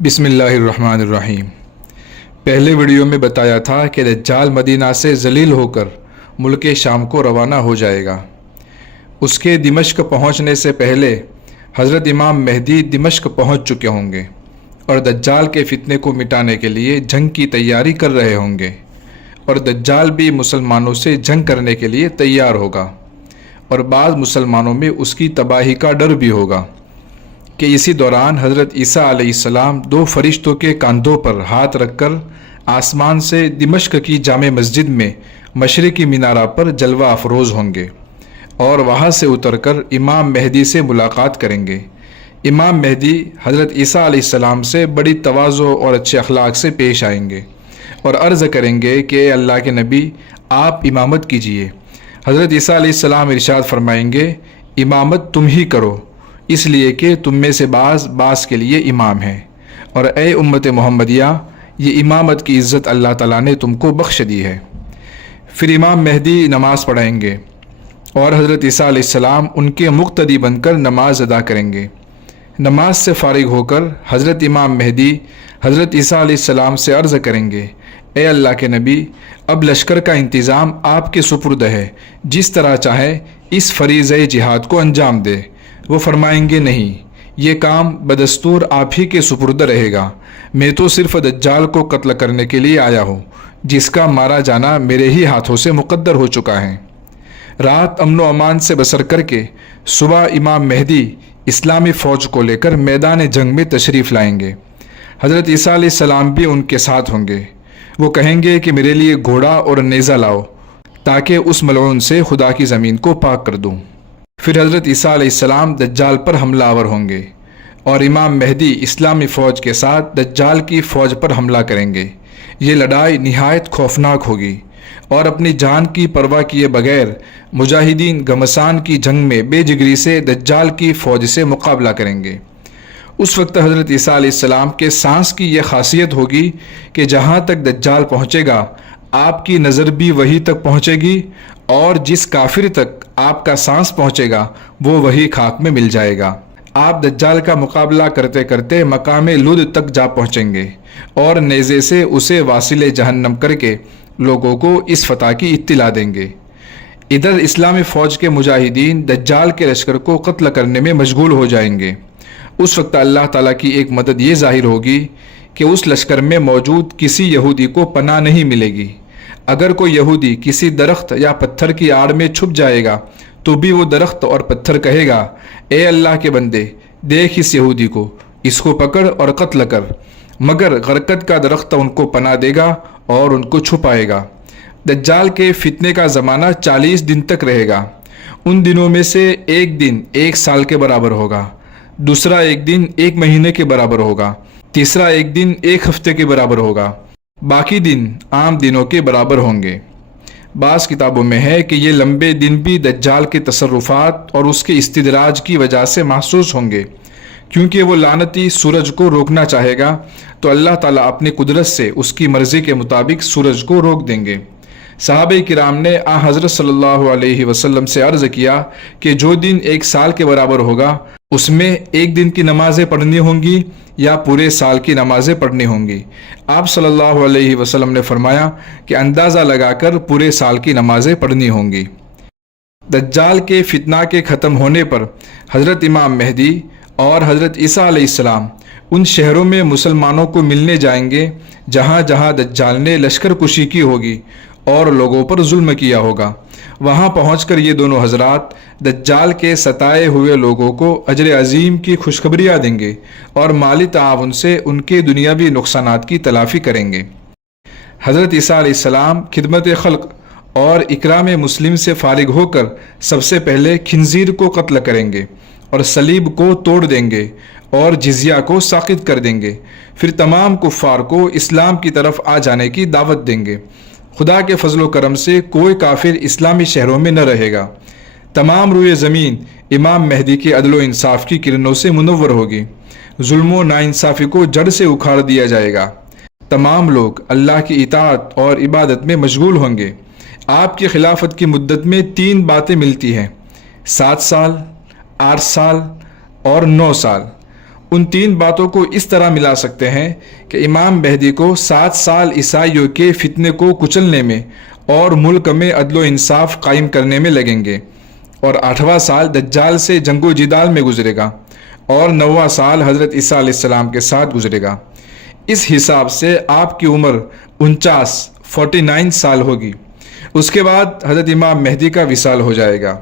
بسم اللہ الرحمن الرحیم۔ پہلے ویڈیو میں بتایا تھا کہ دجال مدینہ سے ذلیل ہو کر ملک شام کو روانہ ہو جائے گا۔ اس کے دمشق پہنچنے سے پہلے حضرت امام مہدی دمشق پہنچ چکے ہوں گے اور دجال کے فتنے کو مٹانے کے لیے جنگ کی تیاری کر رہے ہوں گے، اور دجال بھی مسلمانوں سے جنگ کرنے کے لیے تیار ہوگا، اور بعض مسلمانوں میں اس کی تباہی کا ڈر بھی ہوگا کہ اسی دوران حضرت عیسیٰ علیہ السلام دو فرشتوں کے کاندھوں پر ہاتھ رکھ کر آسمان سے دمشق کی جامع مسجد میں مشرقی مینارہ پر جلوہ افروز ہوں گے، اور وہاں سے اتر کر امام مہدی سے ملاقات کریں گے۔ امام مہدی حضرت عیسیٰ علیہ السلام سے بڑی تواضع اور اچھے اخلاق سے پیش آئیں گے اور عرض کریں گے کہ اے اللہ کے نبی، آپ امامت کیجئے۔ حضرت عیسیٰ علیہ السلام ارشاد فرمائیں گے، امامت تم ہی کرو، اس لیے کہ تم میں سے بعض کے لیے امام ہیں، اور اے امت محمدیہ، یہ امامت کی عزت اللہ تعالیٰ نے تم کو بخش دی ہے۔ پھر امام مہدی نماز پڑھائیں گے اور حضرت عیسیٰ علیہ السلام ان کے مقتدی بن کر نماز ادا کریں گے۔ نماز سے فارغ ہو کر حضرت امام مہدی حضرت عیسیٰ علیہ السلام سے عرض کریں گے، اے اللہ کے نبی، اب لشکر کا انتظام آپ کے سپرد ہے، جس طرح چاہیں اس فریضہ جہاد کو انجام دے۔ وہ فرمائیں گے، نہیں، یہ کام بدستور آپ ہی کے سپرد رہے گا، میں تو صرف دجال کو قتل کرنے کے لیے آیا ہوں، جس کا مارا جانا میرے ہی ہاتھوں سے مقدر ہو چکا ہے۔ رات امن و امان سے بسر کر کے صبح امام مہدی اسلامی فوج کو لے کر میدان جنگ میں تشریف لائیں گے۔ حضرت عیسیٰ علیہ السلام بھی ان کے ساتھ ہوں گے۔ وہ کہیں گے کہ میرے لیے گھوڑا اور نیزہ لاؤ تاکہ اس ملعون سے خدا کی زمین کو پاک کر دوں۔ پھر حضرت عیسیٰ علیہ السلام دجال پر حملہ آور ہوں گے اور امام مہدی اسلامی فوج کے ساتھ دجال کی فوج پر حملہ کریں گے۔ یہ لڑائی نہایت خوفناک ہوگی، اور اپنی جان کی پرواہ کیے بغیر مجاہدین گھمسان کی جنگ میں بے جگری سے دجال کی فوج سے مقابلہ کریں گے۔ اس وقت حضرت عیسیٰ علیہ السلام کے سانس کی یہ خاصیت ہوگی کہ جہاں تک دجال پہنچے گا آپ کی نظر بھی وہی تک پہنچے گی، اور جس کافر تک آپ کا سانس پہنچے گا وہ وہی خاک میں مل جائے گا۔ آپ دجال کا مقابلہ کرتے کرتے مقام لد تک جا پہنچیں گے اور نیزے سے اسے واصل جہنم کر کے لوگوں کو اس فتح کی اطلاع دیں گے۔ ادھر اسلامی فوج کے مجاہدین دجال کے لشکر کو قتل کرنے میں مشغول ہو جائیں گے۔ اس وقت اللہ تعالیٰ کی ایک مدد یہ ظاہر ہوگی کہ اس لشکر میں موجود کسی یہودی کو پناہ نہیں ملے گی۔ اگر کوئی یہودی کسی درخت یا پتھر کی آڑ میں چھپ جائے گا تو بھی وہ درخت اور پتھر کہے گا، اے اللہ کے بندے، دیکھ اس یہودی کو، اس کو پکڑ اور قتل کر، مگر غرقت کا درخت ان کو پناہ دے گا اور ان کو چھپائے گا۔ دجال کے فتنے کا زمانہ 40 دن تک رہے گا۔ ان دنوں میں سے ایک دن 1 سال کے برابر ہوگا، دوسرا ایک دن 1 مہینے کے برابر ہوگا، تیسرا ایک دن 1 ہفتے کے برابر ہوگا، باقی دن عام دنوں کے برابر ہوں گے۔ بعض کتابوں میں ہے کہ یہ لمبے دن بھی دجال کے تصرفات اور اس کے استدراج کی وجہ سے محسوس ہوں گے، کیونکہ وہ لعنتی سورج کو روکنا چاہے گا تو اللہ تعالیٰ اپنی قدرت سے اس کی مرضی کے مطابق سورج کو روک دیں گے۔ صحابہ کرام نے حضرت صلی اللہ علیہ وسلم سے عرض کیا کہ جو دن 1 سال کے برابر ہوگا اس میں 1 دن کی نمازیں پڑھنی ہوں گی یا پورے سال کی نمازیں پڑھنی ہوں گی؟ آپ صلی اللہ علیہ وسلم نے فرمایا کہ اندازہ لگا کر پورے سال کی نمازیں پڑھنی ہوں گی۔ دجال کے فتنہ کے ختم ہونے پر حضرت امام مہدی اور حضرت عیسیٰ علیہ السلام ان شہروں میں مسلمانوں کو ملنے جائیں گے جہاں جہاں دجال نے لشکر کشی کی ہوگی اور لوگوں پر ظلم کیا ہوگا۔ وہاں پہنچ کر یہ دونوں حضرات دجال کے ستائے ہوئے لوگوں کو اجر عظیم کی خوشخبریاں دیں گے اور مالی تعاون سے ان کے دنیاوی نقصانات کی تلافی کریں گے۔ حضرت عیسیٰ علیہ السلام خدمت خلق اور اکرام مسلم سے فارغ ہو کر سب سے پہلے خنزیر کو قتل کریں گے اور صلیب کو توڑ دیں گے اور جزیہ کو ساقط کر دیں گے۔ پھر تمام کفار کو اسلام کی طرف آ جانے کی دعوت دیں گے۔ خدا کے فضل و کرم سے کوئی کافر اسلامی شہروں میں نہ رہے گا۔ تمام روئے زمین امام مہدی کے عدل و انصاف کی کرنوں سے منور ہوگی۔ ظلم و ناانصافی کو جڑ سے اکھاڑ دیا جائے گا۔ تمام لوگ اللہ کی اطاعت اور عبادت میں مشغول ہوں گے۔ آپ کی خلافت کی مدت میں 3 باتیں ملتی ہیں: 7 سال، 8 سال اور 9 سال۔ ان 3 باتوں کو اس طرح ملا سکتے ہیں کہ امام مہدی کو 7 سال عیسائیوں کے فتنے کو کچلنے میں اور ملک میں عدل و انصاف قائم کرنے میں لگیں گے، اور 8واں سال دجال سے جنگ و جدال میں گزرے گا، اور 9واں سال حضرت عیسیٰ علیہ السلام کے ساتھ گزرے گا۔ اس حساب سے آپ کی عمر 49 سال ہوگی۔ اس کے بعد حضرت امام مہدی کا وصال ہو جائے گا۔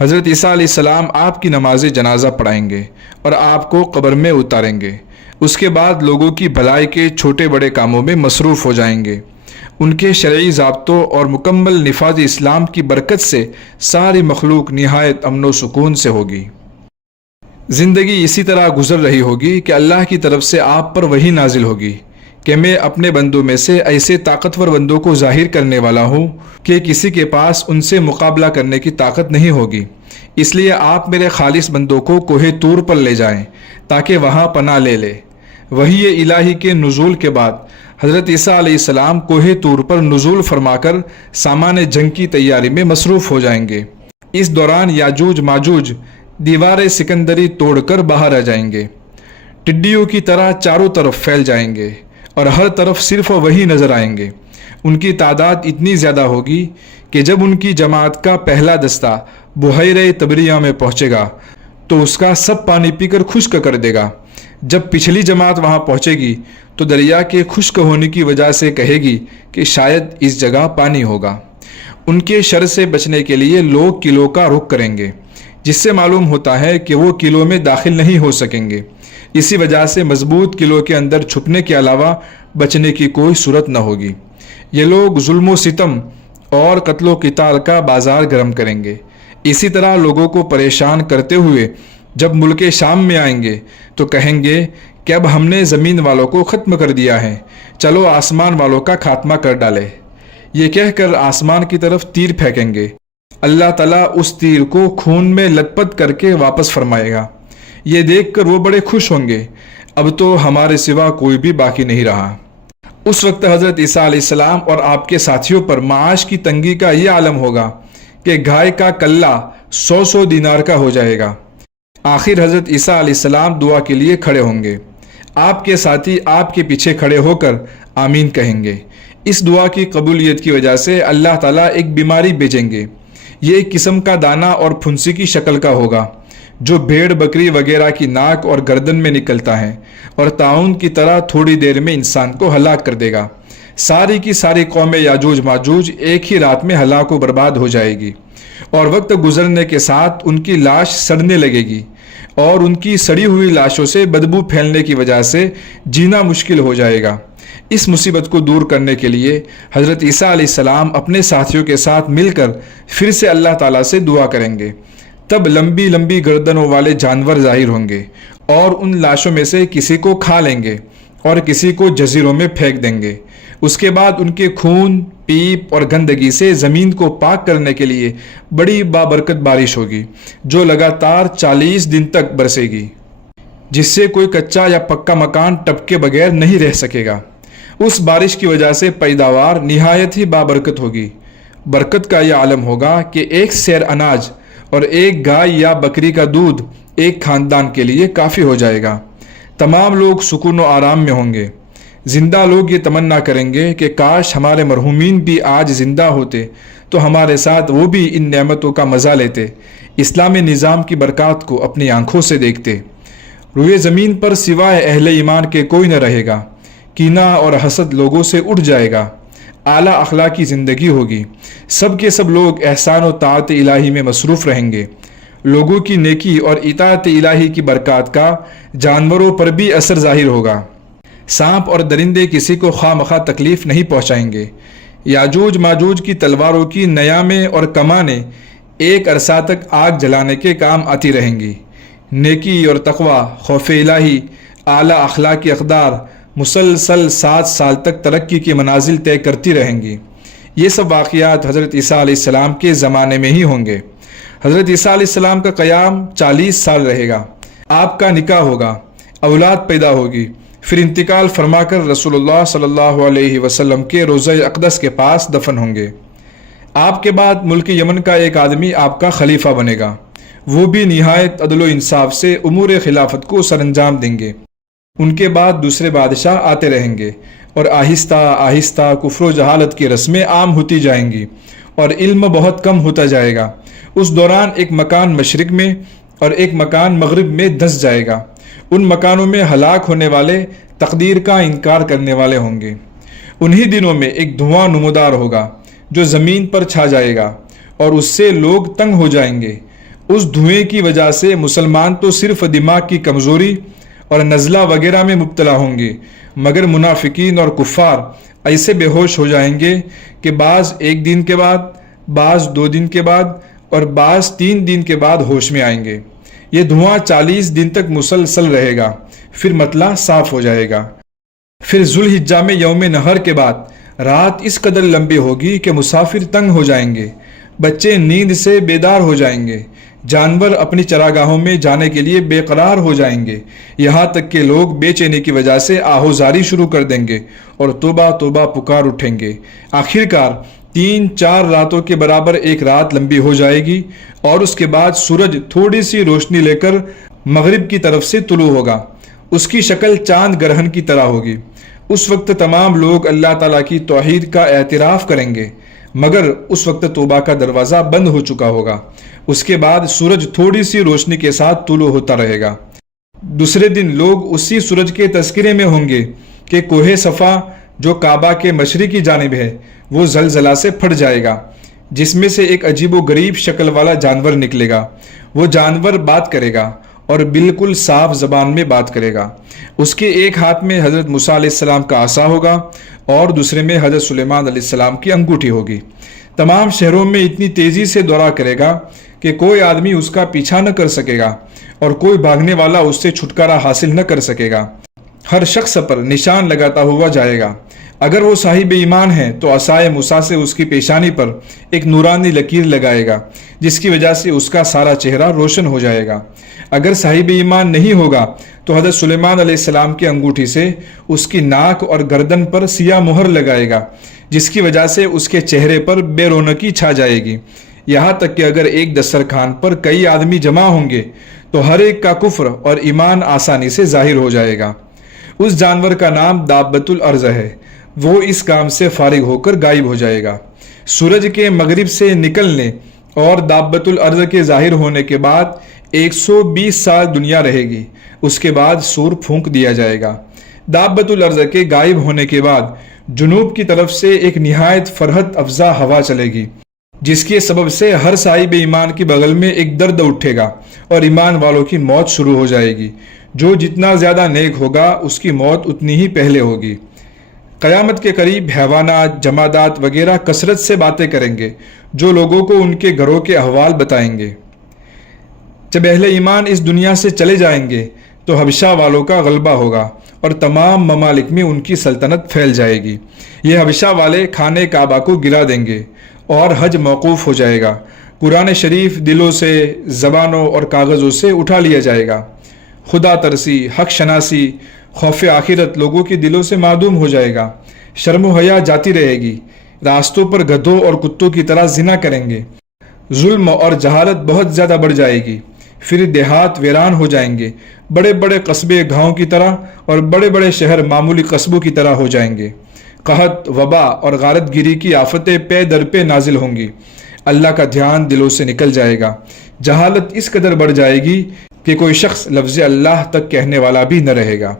حضرت عیسیٰ علیہ السلام آپ کی نماز جنازہ پڑھائیں گے اور آپ کو قبر میں اتاریں گے۔ اس کے بعد لوگوں کی بھلائی کے چھوٹے بڑے کاموں میں مصروف ہو جائیں گے۔ ان کے شرعی ضابطوں اور مکمل نفاذ اسلام کی برکت سے ساری مخلوق نہایت امن و سکون سے ہوگی۔ زندگی اسی طرح گزر رہی ہوگی کہ اللہ کی طرف سے آپ پر وحی نازل ہوگی کہ میں اپنے بندوں میں سے ایسے طاقتور بندوں کو ظاہر کرنے والا ہوں کہ کسی کے پاس ان سے مقابلہ کرنے کی طاقت نہیں ہوگی۔ اس لیے آپ میرے خالص بندوں کو کوہ طور پر لے جائیں تاکہ وہاں پناہ لے لے۔ وحی الہی کے نزول کے بعد حضرت عیسیٰ علیہ السلام کوہ طور پر نزول فرما کر سامان جنگ کی تیاری میں مصروف ہو جائیں گے۔ اس دوران یاجوج ماجوج دیوار سکندری توڑ کر باہر آ جائیں گے، ٹڈیوں کی طرح چاروں طرف پھیل جائیں گے اور ہر طرف صرف وہی نظر آئیں گے۔ ان کی تعداد اتنی زیادہ ہوگی کہ جب ان کی جماعت کا پہلا دستہ بحیرہ طبریہ میں پہنچے گا تو اس کا سب پانی پی کر خشک کر دے گا۔ جب پچھلی جماعت وہاں پہنچے گی تو دریا کے خشک ہونے کی وجہ سے کہے گی کہ شاید اس جگہ پانی ہوگا۔ ان کے شر سے بچنے کے لیے لوگ قلعوں کا رخ کریں گے، جس سے معلوم ہوتا ہے کہ وہ قلعوں میں داخل نہیں ہو سکیں گے۔ اسی وجہ سے مضبوط قلعوں کے اندر چھپنے کے علاوہ بچنے کی کوئی صورت نہ ہوگی۔ یہ لوگ ظلم و ستم اور قتل و قتال کا بازار گرم کریں گے۔ اسی طرح لوگوں کو پریشان کرتے ہوئے جب ملک شام میں آئیں گے تو کہیں گے کہ اب ہم نے زمین والوں کو ختم کر دیا ہے، چلو آسمان والوں کا خاتمہ کر ڈالے۔ یہ کہہ کر آسمان کی طرف تیر پھینکیں گے۔ اللہ تعالیٰ اس تیر کو خون میں لت پت کر کے واپس فرمائے گا۔ یہ دیکھ کر وہ بڑے خوش ہوں گے، اب تو ہمارے سوا کوئی بھی باقی نہیں رہا۔ اس وقت حضرت عیسیٰ علیہ السلام اور آپ کے ساتھیوں پر معاش کی تنگی کا یہ عالم ہوگا کہ گائے کا کلہ 100 دینار کا ہو جائے گا۔ آخر حضرت عیسیٰ علیہ السلام دعا کے لیے کھڑے ہوں گے۔ آپ کے ساتھی آپ کے پیچھے کھڑے ہو کر آمین کہیں گے۔ اس دعا کی قبولیت کی وجہ سے اللہ تعالیٰ ایک بیماری بھیجیں گے۔ یہ ایک قسم کا دانہ اور پھنسی کی شکل کا ہوگا جو بھیڑ بکری وغیرہ کی ناک اور گردن میں نکلتا ہے اور طاعون کی طرح تھوڑی دیر میں انسان کو ہلاک کر دے گا۔ ساری کی ساری قوم یاجوج ماجوج ایک ہی رات میں ہلاک و برباد ہو جائے گی، اور وقت گزرنے کے ساتھ ان کی لاش سڑنے لگے گی، اور ان کی سڑی ہوئی لاشوں سے بدبو پھیلنے کی وجہ سے جینا مشکل ہو جائے گا۔ اس مصیبت کو دور کرنے کے لیے حضرت عیسیٰ علیہ السلام اپنے ساتھیوں کے ساتھ مل کر پھر سے اللہ تعالیٰ سے دعا کریں گے۔ تب لمبی لمبی گردنوں والے جانور ظاہر ہوں گے اور ان لاشوں میں سے کسی کو کھا لیں گے اور کسی کو جزیروں میں پھینک دیں گے۔ اس کے بعد ان کے خون، پیپ اور گندگی سے زمین کو پاک کرنے کے لیے بڑی بابرکت بارش ہوگی جو لگاتار 40 دن تک برسے گی، جس سے کوئی کچا یا پکا مکان ٹپکے بغیر نہیں رہ سکے گا۔ اس بارش کی وجہ سے پیداوار نہایت ہی بابرکت ہوگی۔ برکت کا یہ عالم ہوگا کہ ایک سیر اناج اور ایک گائے یا بکری کا دودھ ایک خاندان کے لیے کافی ہو جائے گا۔ تمام لوگ سکون و آرام میں ہوں گے۔ زندہ لوگ یہ تمنا کریں گے کہ کاش ہمارے مرحومین بھی آج زندہ ہوتے تو ہمارے ساتھ وہ بھی ان نعمتوں کا مزہ لیتے، اسلامی نظام کی برکات کو اپنی آنکھوں سے دیکھتے۔ روئے زمین پر سوائے اہل ایمان کے کوئی نہ رہے گا۔ کینہ اور حسد لوگوں سے اٹھ جائے گا۔ اعلیٰ اخلاقی زندگی ہوگی۔ سب کے سب لوگ احسان و طاعت الہی میں مصروف رہیں گے۔ لوگوں کی نیکی اور اطاعت الہی کی برکات کا جانوروں پر بھی اثر ظاہر ہوگا۔ سانپ اور درندے کسی کو خواہ مخواہ تکلیف نہیں پہنچائیں گے۔ یاجوج ماجوج کی تلواروں کی نیامیں اور کمانیں ایک عرصہ تک آگ جلانے کے کام آتی رہیں گی۔ نیکی اور تقوی، خوف الہی، اعلیٰ اخلاقی اقدار مسلسل 7 سال تک ترقی کی منازل طے کرتی رہیں گی۔ یہ سب واقعات حضرت عیسیٰ علیہ السلام کے زمانے میں ہی ہوں گے۔ حضرت عیسیٰ علیہ السلام کا قیام 40 سال رہے گا۔ آپ کا نکاح ہوگا، اولاد پیدا ہوگی، پھر انتقال فرما کر رسول اللہ صلی اللہ علیہ وسلم کے روضہ اقدس کے پاس دفن ہوں گے۔ آپ کے بعد ملک یمن کا ایک آدمی آپ کا خلیفہ بنے گا۔ وہ بھی نہایت عدل و انصاف سے امور خلافت کو سر انجام دیں گے۔ ان کے بعد دوسرے بادشاہ آتے رہیں گے اور آہستہ آہستہ کفر و جہالت کی رسمیں عام ہوتی جائیں گی اور علم بہت کم ہوتا جائے گا۔ اس دوران ایک مکان مشرق میں اور ایک مکان مغرب میں دھس جائے گا۔ ان مکانوں میں ہلاک ہونے والے تقدیر کا انکار کرنے والے ہوں گے۔ انہی دنوں میں ایک دھواں نمودار ہوگا جو زمین پر چھا جائے گا اور اس سے لوگ تنگ ہو جائیں گے۔ اس دھوئیں کی وجہ سے مسلمان تو صرف دماغ کی کمزوری اور نزلہ وغیرہ میں مبتلا ہوں گے، مگر منافقین اور کفار ایسے بے ہوش ہو جائیں گے کہ بعض 1 دن کے بعد، بعض 2 دن کے بعد اور بعض 3 دن کے بعد ہوش میں آئیں گے۔ یہ دھواں 40 دن تک مسلسل رہے گا، پھر مطلع صاف ہو جائے گا۔ پھر ذوالحجہ میں یوم نحر کے بعد رات اس قدر لمبی ہوگی کہ مسافر تنگ ہو جائیں گے، بچے نیند سے بیدار ہو جائیں گے، جانور اپنی چراگاہوں میں جانے کے لیے بے قرار ہو جائیں گے، یہاں تک کہ لوگ بے چینی کی وجہ سے آہوزاری شروع کر دیں گے اور توبہ توبہ پکار اٹھیں گے۔ آخرکار 3-4 راتوں کے برابر ایک رات لمبی ہو جائے گی اور اس کے بعد سورج تھوڑی سی روشنی لے کر مغرب کی طرف سے طلوع ہوگا۔ اس کی شکل چاند گرہن کی طرح ہوگی۔ اس وقت تمام لوگ اللہ تعالیٰ کی توحید کا اعتراف کریں گے، مگر اس وقت توبہ کا دروازہ بند ہو چکا ہوگا۔ اس کے بعد سورج تھوڑی سی روشنی کے ساتھ طلوع ہوتا رہے گا۔ دوسرے دن لوگ اسی سورج کے تذکرے میں ہوں گے کہ کوہ صفا جو کعبہ کے مشرقی جانب ہے وہ زلزلہ سے پھٹ جائے گا، جس میں سے ایک عجیب و غریب شکل والا جانور نکلے گا۔ وہ جانور بات کرے گا اور بالکل صاف زبان میں بات کرے گا۔ اس کے ایک ہاتھ میں حضرت موسیٰ علیہ السلام کا عصا ہوگا اور دوسرے میں حضرت سلیمان علیہ السلام کی انگوٹھی ہوگی۔ تمام شہروں میں اتنی تیزی سے دورہ کرے گا کہ کوئی آدمی اس کا پیچھا نہ کر سکے گا اور کوئی بھاگنے والا اس سے چھٹکارا حاصل نہ کر سکے گا۔ ہر شخص پر نشان لگاتا ہوا جائے گا۔ اگر وہ صاحب ایمان ہے تو عصائے موسیٰ سے اس کی پیشانی پر ایک نورانی لکیر لگائے گا، جس کی وجہ سے اس کا سارا چہرہ روشن ہو جائے گا۔ اگر صاحب ایمان نہیں ہوگا تو حضرت سلیمان علیہ السلام کی انگوٹھی سے اس کی ناک اور گردن پر سیاہ مہر لگائے گا، جس کی وجہ سے اس کے چہرے پر بے رونقی چھا جائے گی۔ یہاں تک کہ اگر ایک دسترخوان پر کئی آدمی جمع ہوں گے تو ہر ایک کا کفر اور ایمان آسانی سے ظاہر ہو جائے گا۔ اس جانور کا نام دابۃ الارض ہے۔ وہ اس کام سے فارغ ہو کر غائب ہو جائے گا۔ سورج کے مغرب سے نکلنے اور دابۃ الارض کے ظاہر ہونے کے بعد 120 سال دنیا رہے گی۔ اس کے بعد سور پھونک دیا جائے گا۔ دابۃ الارض کے غائب ہونے کے بعد جنوب کی طرف سے ایک نہایت فرحت افزا ہوا چلے گی، جس کے سبب سے ہر صاحب ایمان کی بغل میں ایک درد اٹھے گا اور ایمان والوں کی موت شروع ہو جائے گی۔ جو جتنا زیادہ نیک ہوگا اس کی موت اتنی ہی پہلے ہوگی۔ قیامت کے قریب حیوانات، جمادات وغیرہ کثرت سے باتیں کریں گے جو لوگوں کو ان کے گھروں کے احوال بتائیں گے۔ جب اہل ایمان اس دنیا سے چلے جائیں گے تو حبشہ والوں کا غلبہ ہوگا اور تمام ممالک میں ان کی سلطنت پھیل جائے گی۔ یہ حبشہ والے خانہ کعبہ کو گرا دیں گے اور حج موقوف ہو جائے گا۔ قرآن شریف دلوں سے، زبانوں اور کاغذوں سے اٹھا لیا جائے گا۔ خدا ترسی، حق شناسی، خوف آخرت لوگوں کے دلوں سے معدوم ہو جائے گا۔ شرم و حیا جاتی رہے گی۔ راستوں پر گدھوں اور کتوں کی طرح زنا کریں گے۔ ظلم اور جہالت بہت زیادہ بڑھ جائے گی۔ پھر دیہات ویران ہو جائیں گے۔ بڑے بڑے قصبے گاؤں کی طرح اور بڑے بڑے شہر معمولی قصبوں کی طرح ہو جائیں گے۔ قحط، وبا اور غارت گیری کی آفتیں پے در پہ نازل ہوں گی۔ اللہ کا دھیان دلوں سے نکل جائے گا۔ جہالت اس قدر بڑھ جائے گی کہ کوئی شخص لفظ اللہ تک کہنے والا بھی نہ رہے گا۔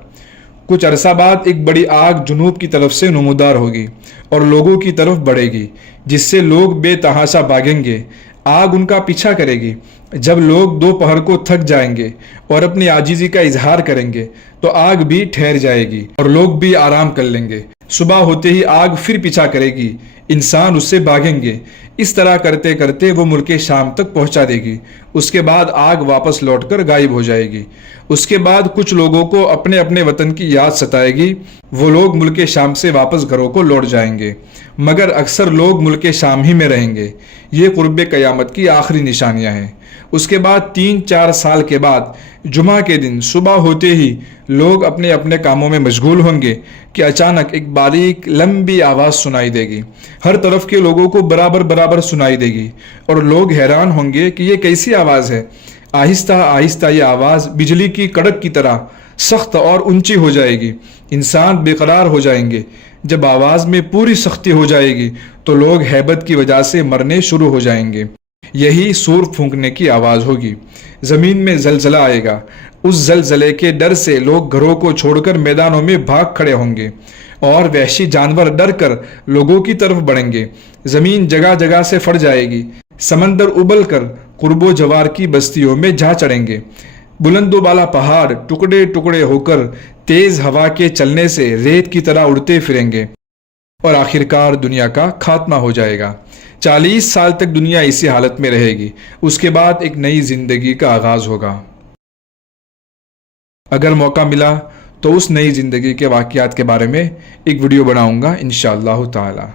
کچھ عرصہ بعد ایک بڑی آگ جنوب کی طرف سے نمودار ہوگی اور لوگوں کی طرف بڑھے گی، جس سے لوگ بے تحاشا بھاگیں گے۔ آگ ان کا پیچھا کرے گی۔ جب لوگ دوپہر کو تھک جائیں گے اور اپنی عاجزی کا اظہار کریں گے تو آگ بھی ٹھہر جائے گی اور لوگ بھی آرام کر لیں گے۔ صبح ہوتے ہی آگ پھر پیچھا کرے گی، انسان اس سے بھاگیں گے۔ اس طرح کرتے کرتے وہ ملک شام تک پہنچا دے گی۔ اس کے بعد آگ واپس لوٹ کر غائب ہو جائے گی۔ اس کے بعد کچھ لوگوں کو اپنے اپنے وطن کی یاد ستائے گی۔ وہ لوگ ملک شام سے واپس گھروں کو لوٹ جائیں گے، مگر اکثر لوگ ملک شام ہی میں رہیں گے۔ یہ قرب قیامت کی آخری نشانیاں ہیں۔ اس کے بعد 3-4 سال کے بعد جمعہ کے دن صبح ہوتے ہی لوگ اپنے اپنے کاموں میں مشغول ہوں گے کہ اچانک ایک باریک لمبی آواز سنائی دے گی۔ ہر طرف کے لوگوں کو برابر برابر سنائی دے گی اور لوگ حیران ہوں گے کہ یہ کیسی آواز ہے۔ آہستہ آہستہ یہ آواز بجلی کی کڑک کی طرح سخت اور اونچی ہو جائے گی. انسان بے قرار ہو جائیں گے. جب آواز میں پوری سختی ہو جائے گی تو لوگ ہیبت کی وجہ سے مرنے شروع ہو جائیں گے. یہی سور پھونکنے کی آواز ہوگی. زمین میں زلزلہ آئے گا. اس زلزلے کے ڈر سے لوگ گھروں کو چھوڑ کر میدانوں میں بھاگ کھڑے ہوں گے اور وحشی جانور ڈر کر لوگوں کی طرف بڑھیں گے. زمین جگہ جگہ سے پھٹ جائے گی. سمندر ابل کر قرب و جوار کی بستیوں میں جا چڑھیں گے. بلند و بالا پہاڑ ٹکڑے ٹکڑے ہو کر تیز ہوا کے چلنے سے ریت کی طرح اڑتے پھریں گے اور آخرکار دنیا کا خاتمہ ہو جائے گا. 40 سال تک دنیا اسی حالت میں رہے گی. اس کے بعد ایک نئی زندگی کا آغاز ہوگا. اگر موقع ملا تو اس نئی زندگی کے واقعات کے بارے میں ایک ویڈیو بناؤں گا انشاءاللہ تعالی.